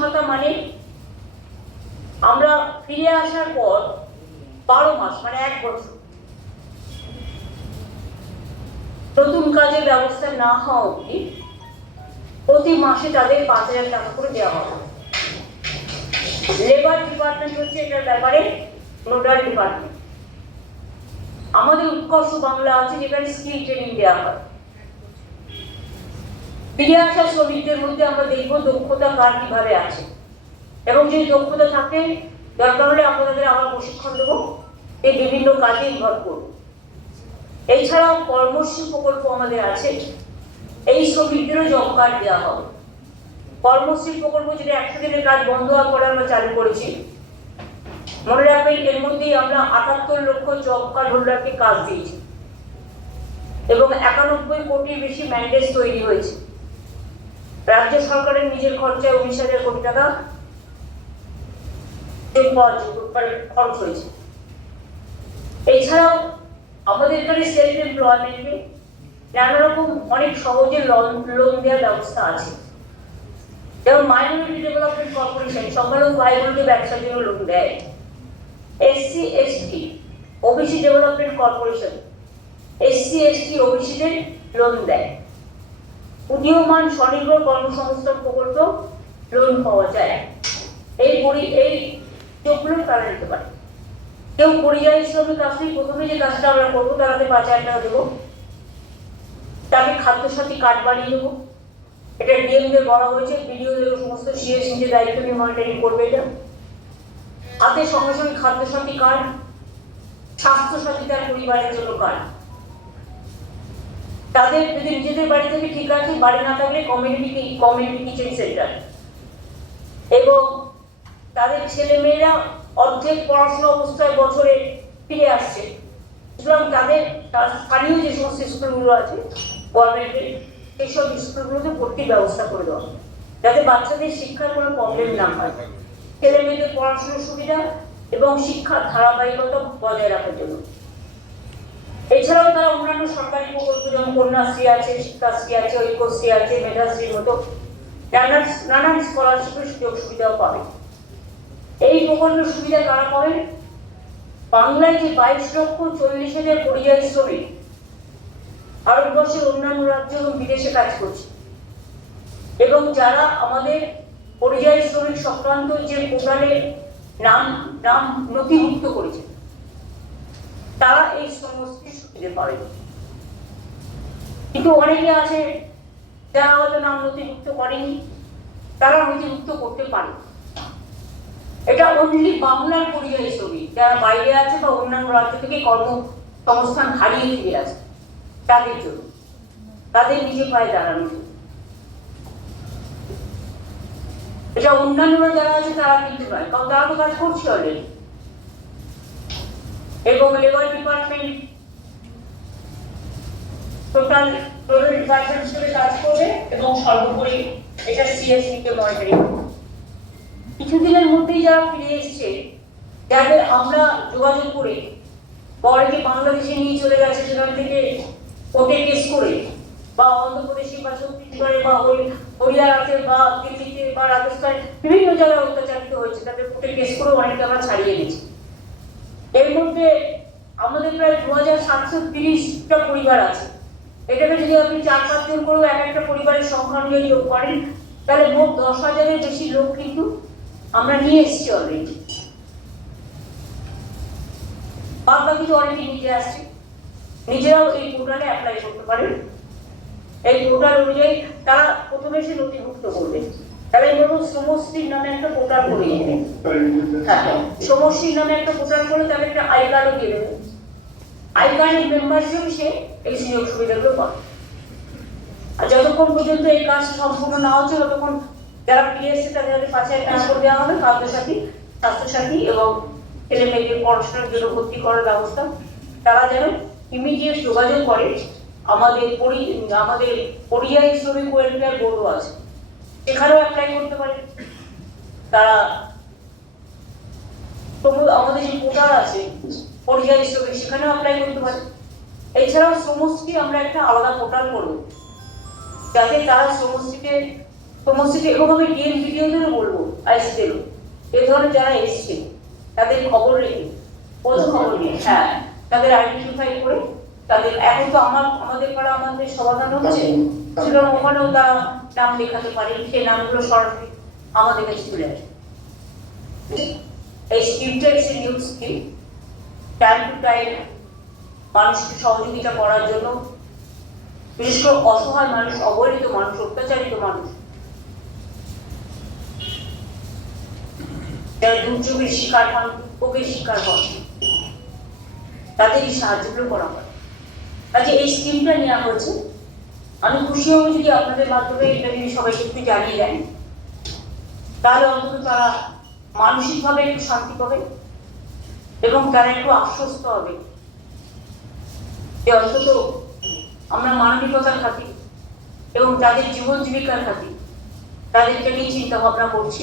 ভাতা মানে? আমরা ফিরে আসার পর বারো মাস মানে এক বছর। নতুন কাজের ব্যবস্থা না হওয়া অবধি প্রতি মাসে তাদের পাঁচ হাজার টাকা করে দেওয়া হবে। লেবার ডিপার্টমেন্ট হচ্ছে এটার ব্যাপারে নোডাল ডিপার্টমেন্ট আমাদের উৎকর্ষ বাংলা আছে যেখানে স্কিল ট্রেনিং দেওয়া হয়। ফিরে আসা শ্রমিকদের মধ্যে আমরা দেখব দক্ষতা কার কীভাবে আছে। এবং যদি দক্ষতা থাকে, দরকার হলে আমরা তাদের আবার প্রশিক্ষণ দেবো। এই বিভিন্ন কাজে ইনভলভ করব। এছাড়াও কর্মশ্রী প্রকল্প আমাদের আছে। এই শ্রমিকদেরও জব কার্ড দেওয়া হবে। কর্মশ্রী প্রকল্প যেটা একশো দিনের কাজ বন্ধ হওয়ার পরে আমরা চালু করেছি, মনে রাখবেন এর মধ্যেই আমরা আটাত্তর লক্ষ জব কার্ড হোল্ডারকে কাজ দিয়েছি। এবং একানব্বই কোটির বেশি ম্যান্ডেজ তৈরি হয়েছে। রাজ্য সরকারের নিজের খরচায় উনিশ হাজার কোটি টাকা খরচ হয়েছে। এছাড়াও আমাদের এখানে সেলফ এমপ্লয়মেন্টে নানা রকম অনেক সহজে লোন লোন দেওয়ার ব্যবস্থা আছে। যেমন মাইনরিটি ডেভেলপমেন্ট কর্পোরেশন সংখ্যালঘু ভাই বোনকে ব্যবসার জন্য লোন দেয়। SC ST OBC development corporation SC ST ওবিসিদের loan দেয়। উদীয়মান স্বনির্ভর কর্মসংস্থান প্রকল্প লোন পাওয়া যায়। এই পরি, এই যোগগুলো তারা নিতে পারে? কেউ পরিযায়ী শ্রমিক আসলেই প্রথমে যে কাজটা আমরা করব তারাতে পাঁচ হাজার টাকা দেবো। তাকে খাদ্যসাথী কার্ড বানিয়ে দেবো। এটা ডিএমদের বলা হয়েছে বিডিওদের সমস্ত সিএস নিজে দায়িত্ব নিয়ে মনিটরিং করবে এটা। হাতে সঙ্গে সঙ্গে খাদ্যসাথী কার্ড, স্বাস্থ্যসাথী তার পরিবারের জন্য কার্ড। তাদের যদি নিজেদের বাড়ি থেকে ঠিক আছে বাড়ি না থাকলে কমিউনিটি কমিউনিটি কিচেন সেন্টার এবং তাদের ছেলে মেয়েরা অর্ধেক পড়াশোনা অবস্থায় বছরে ফিরে আসছে। সুতরাং তাদের তার স্থানীয় যে সমস্ত স্কুলগুলো আছে গভর্নমেন্টের সেইসব স্কুলগুলোতে ভর্তির ব্যবস্থা করে দেওয়া যাতে বাচ্চাদের শিক্ষার কোনো প্রবলেম না হয়। ছেলে মেয়েদের পড়াশোনার সুবিধা এবং শিক্ষার ধারাবাহিকতা বজায় রাখার জন্য। এছাড়াও তারা অন্যান্য সরকারি প্রকল্প, যেমন কন্যাশ্রী আছে, শিক্ষাশ্রী আছে, ঐক্যশ্রী আছে, মেধাশ্রীর মতো নানান স্কলারশিপের সুযোগ সুবিধাও পাবে। এই প্রকল্পের সুবিধা কারা পাবেন বাংলায় যে বাইশ লক্ষ চল্লিশ হাজার পরিযায়ী শ্রমিক ভারতবর্ষের অন্যান্য রাজ্য এবং বিদেশে কাজ করছে। এবং যারা আমাদের পরিযায়ী শ্রমিক সংক্রান্ত যে পোর্টালে নাম নাম নথিভুক্ত করেছে কিন্তু অনেকে আছে, যারা হয়তো নাম নথিভুক্ত করেনি, তারা নথিভুক্ত করতে পারে। এটা অনলি বাংলার পরিযায়ী শ্রমিক যারা বাইরে আছে বা অন্যান্য রাজ্য থেকে কর্মসংস্থান হারিয়ে ফিরে আছে তাদের জন্য। তাদের নিজে পায়ে জন্য। এটা অন্যান্যরা যারা আছে, তারা কিন্তু নয়, কারণ তারা তো কাজ করছে অলরেডি এবং labour department total total department হিসেবে কাজ করবে এবং সর্বোপরি এটা সিএসসি কে মনিটরিং কিছুদিনের মধ্যেই যারা ফিরে এসেছে, যাদের আমরা যোগাযোগ করে, পরে বাংলাদেশে নিয়ে চলে গেছে সেখান থেকে কোর্টে কেস করে, বা অন্ধ্রপ্রদেশে বা ছত্তিশগড়ে বা হরি- হরিয়ানাতে বা দিল্লিতে বা রাজস্থানে বিভিন্ন জায়গায় অত্যাচারিত হয়েছে, তাদের কোর্টে কেস করে অনেককে আমরা ছাড়িয়ে গেছি এর মধ্যে আমাদের প্রায় দু হাজার সাতশো তিরিশটা পরিবার আছে। এটাকে যদি আপনি চার পাঁচজন করেও এক একটা পরিবারের সংখ্যা অনুযায়ী যোগ করেন, তাহলে মোট দশ হাজারের বেশি লোক কিন্তু আমরা নিয়ে এসেছি অলরেডি বাদ বাকি তো অনেকে নিজে আসছে। নিজেরাও এই পোর্টালে অ্যাপ্লাই করতে পারেন। এই পোর্টাল অনুযায়ী তারা প্রথমে সে নথিভুক্ত করবে তাহলে ধরুন সমষ্টির নামে একটা পোর্টাল করে হ্যাঁ সমষ্টির নামে একটা পোর্টাল করে তাহলে একটা আই কার্ডও দিয়ে দেবে আই কার্ডের মেম্বার হিসেবে সে এই সুযোগ সুবিধাগুলো পাবে আর যতক্ষণ পর্যন্ত এই কাজ সম্পূর্ণ না হচ্ছে, ততক্ষণ যারা এসছে তাদের হাজার টাকা করে দেওয়া হবে খাদ্যসাথী স্বাস্থ্যসাথী এবং ছেলে মেয়েদের পড়াশোনার জন্য ভর্তি করার ব্যবস্থা। তারা যেন ইমিডিয়েট যোগাযোগ করে। আমাদের পরি আমাদের পরিযায়ী শ্রমিক ওয়েলফেয়ার বোর্ডও আছে। সেখানেও অ্যাপ্লাই করতে পারে। তারা আমাদের যে পোর্টাল আছে, পরিযায়ী শ্রমিক, সেখানেও অ্যাপ্লাই করতে পারে। এছাড়াও সমষ্টি আমরা একটা আলাদা পোর্টাল করব, যাতে তারা সমষ্টিতে সমষ্টিতে এবং আমি ডিএম ভিডিওদেরও বলব আসছিল এ ধরনের যারা এসছে, তাদের খবর রেখে খোঁজ খবর নিয়ে হ্যাঁ তাদের আইডেন্টিফাই করে তাদের এখন তো আমার আমাদের পাড়া আমাদের সমাধান হচ্ছে। সুতরাং ওখানেও তারা নাম লেখাতে পারে সেই নামগুলো সরাসরি আমাদের কাছে চলে আসে। এই স্কিমটা এসে new scheme time to time মানুষকে সহযোগিতা করার জন্য বিশেষ করে অসহায় মানুষ অবহেলিত মানুষ অত্যাচারিত মানুষ যারা দুর্যোগের শিকার হন ভোগের শিকার হন তাদেরই সাহায্যগুলো করা হয়। কাজে এই স্কিমটা নেওয়া হয়েছে। আমি খুশি হব যদি আপনাদের মাধ্যমে এটা যদি সবাইকে একটু জানিয়ে দেন। তাহলে অন্তত তারা মানসিকভাবে একটু শান্তি পাবে এবং তারা একটু আশ্বস্ত হবে। যে অন্তত আমরা মানবিকতার খাতির এবং তাদের জীবন জীবিকার খাতির তাদেরকে নিয়ে চিন্তা ভাবনা করছি।